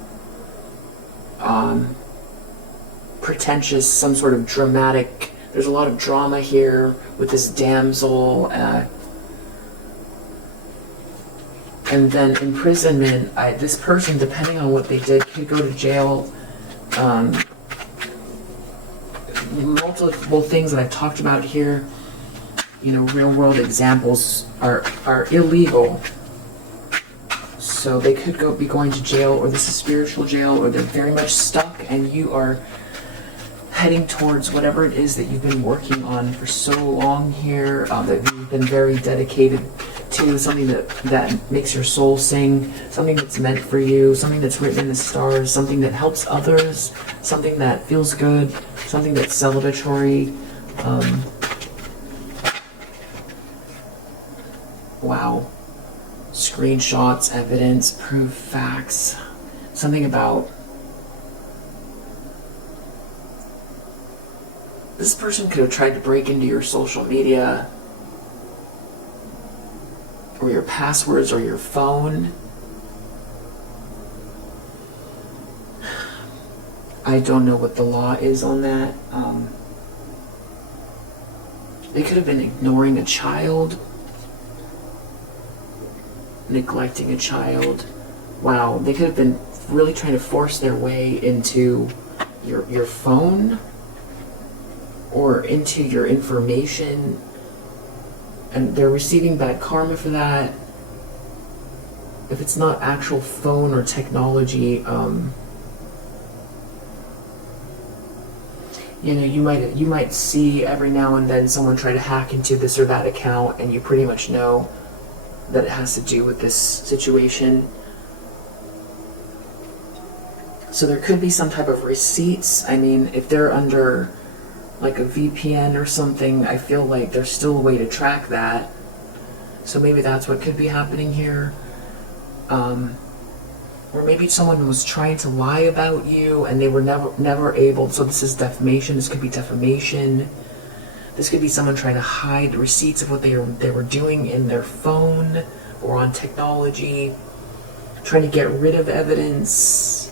Pretentious, some sort of dramatic. There's a lot of drama here with this damsel. And then imprisonment. This person, depending on what they did, could go to jail. Multiple things that I've talked about here, real world examples are illegal. So they could be going to jail, or this is spiritual jail, or they're very much stuck, and you are heading towards whatever it is that you've been working on for so long here, that you've been very dedicated to, something that makes your soul sing, something that's meant for you, something that's written in the stars, something that helps others, something that feels good, something that's celebratory. Wow. Screenshots, evidence, proof, facts. Something about... This person could have tried to break into your social media, or your passwords, or your phone. I don't know what the law is on that. They could have been ignoring a child, neglecting a child. Wow, they could have been really trying to force their way into your phone, or into your information, and they're receiving bad karma for that. If it's not actual phone or technology, you might see every now and then someone try to hack into this or that account, and you pretty much know that it has to do with this situation. So there could be some type of receipts. I mean, if they're under like a VPN or something, I feel like there's still a way to track that. So maybe that's what could be happening here. Or maybe someone was trying to lie about you and they were never able. So this is defamation. This could be defamation. This could be someone trying to hide receipts of what they were doing in their phone or on technology, trying to get rid of evidence.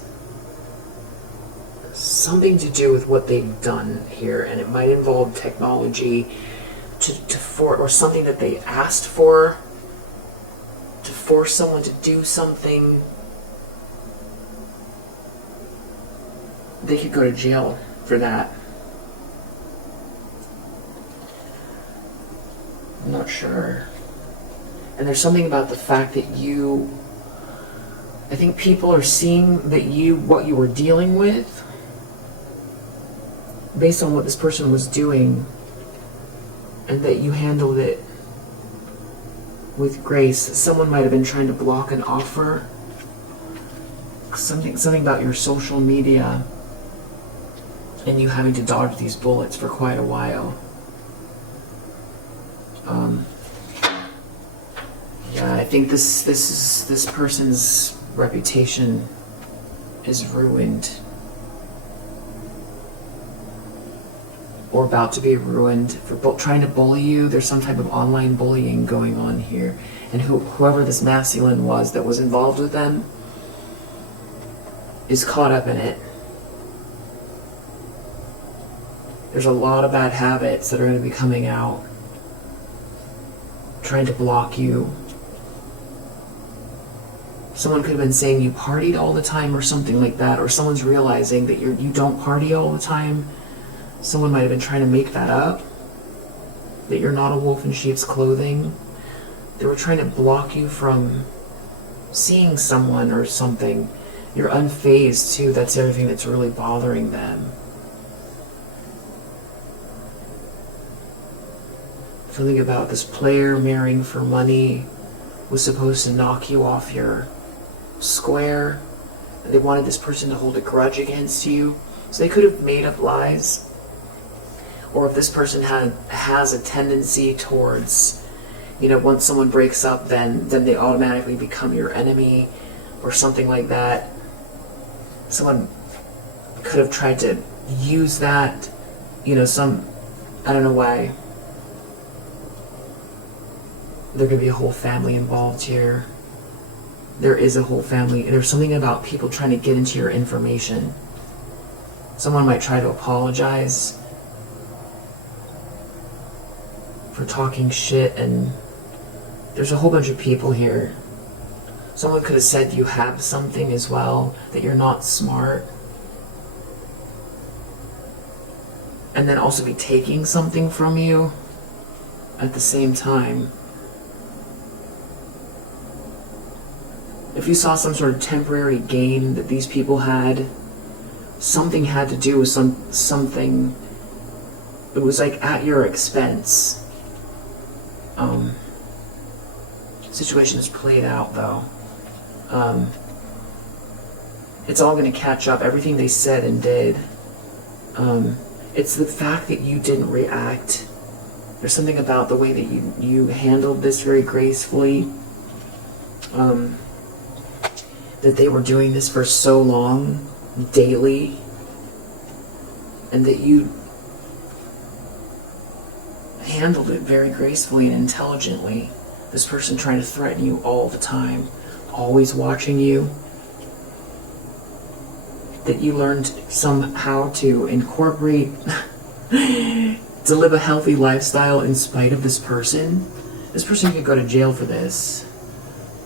Something to do with what they've done here, and it might involve technology or something that they asked for, to force someone to do something. They could go to jail for that. I'm not sure. And there's something about the fact that you I think people are seeing that what you were dealing with, based on what this person was doing, and that you handled it with grace. Someone might have been trying to block an offer. Something about your social media and you having to dodge these bullets for quite a while. Yeah, I think this person's reputation is ruined, or about to be ruined, for trying to bully you. There's some type of online bullying going on here, and whoever this masculine was that was involved with them is caught up in it. There's a lot of bad habits that are going to be coming out, trying to block you. Someone could have been saying you partied all the time or something like that, or someone's realizing that you don't party all the time. Someone might have been trying to make that up, that you're not a wolf in sheep's clothing. They were trying to block you from seeing someone or something. You're unfazed too. That's everything that's really bothering them. Something about this player marrying for money was supposed to knock you off your square. They wanted this person to hold a grudge against you. So they could have made up lies. Or if this person has a tendency towards, once someone breaks up, then they automatically become your enemy or something like that. Someone could have tried to use that, I don't know why. There could be a whole family involved here. There is a whole family. There's something about people trying to get into your information. Someone might try to apologize for talking shit, and there's a whole bunch of people here. Someone could have said you have something as well, that you're not smart, and then also be taking something from you at the same time. If you saw some sort of temporary gain that these people had, something had to do with something. It was like at your expense. Situation is played out though. It's all going to catch up. Everything they said and did. It's the fact that you didn't react. There's something about the way that you handled this very gracefully. That they were doing this for so long, daily, and that you handled it very gracefully and intelligently. This person trying to threaten you all the time, always watching you. That you learned somehow to incorporate, to live a healthy lifestyle in spite of this person. This person could go to jail for this,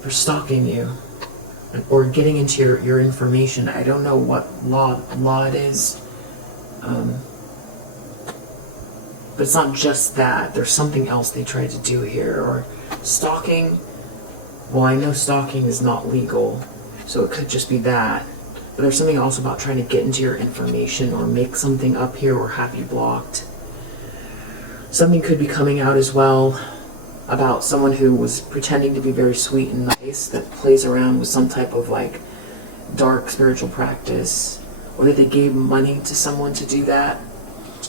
for stalking you, or getting into your information. I don't know what law it is. But it's not just that. There's something else they tried to do here. Or stalking. Well, I know stalking is not legal, so it could just be that. But there's something else about trying to get into your information or make something up here or have you blocked. Something could be coming out as well about someone who was pretending to be very sweet and nice, that plays around with some type of dark spiritual practice, or that they gave money to someone to do that,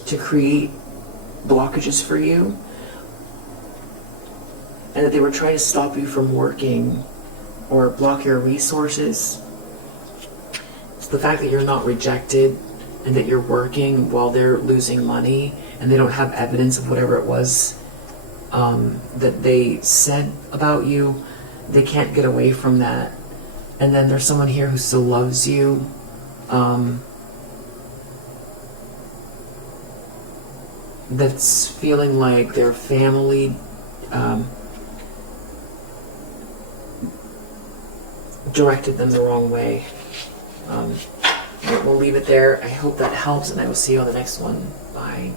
to create blockages for you, and that they were trying to stop you from working or block your resources. It's the fact that you're not rejected and that you're working while they're losing money and they don't have evidence of whatever it was that they said about you. They can't get away from that. And then there's someone here who still loves you. That's feeling like their family directed them the wrong way. We'll leave it there. I hope that helps, and I will see you on the next one. Bye.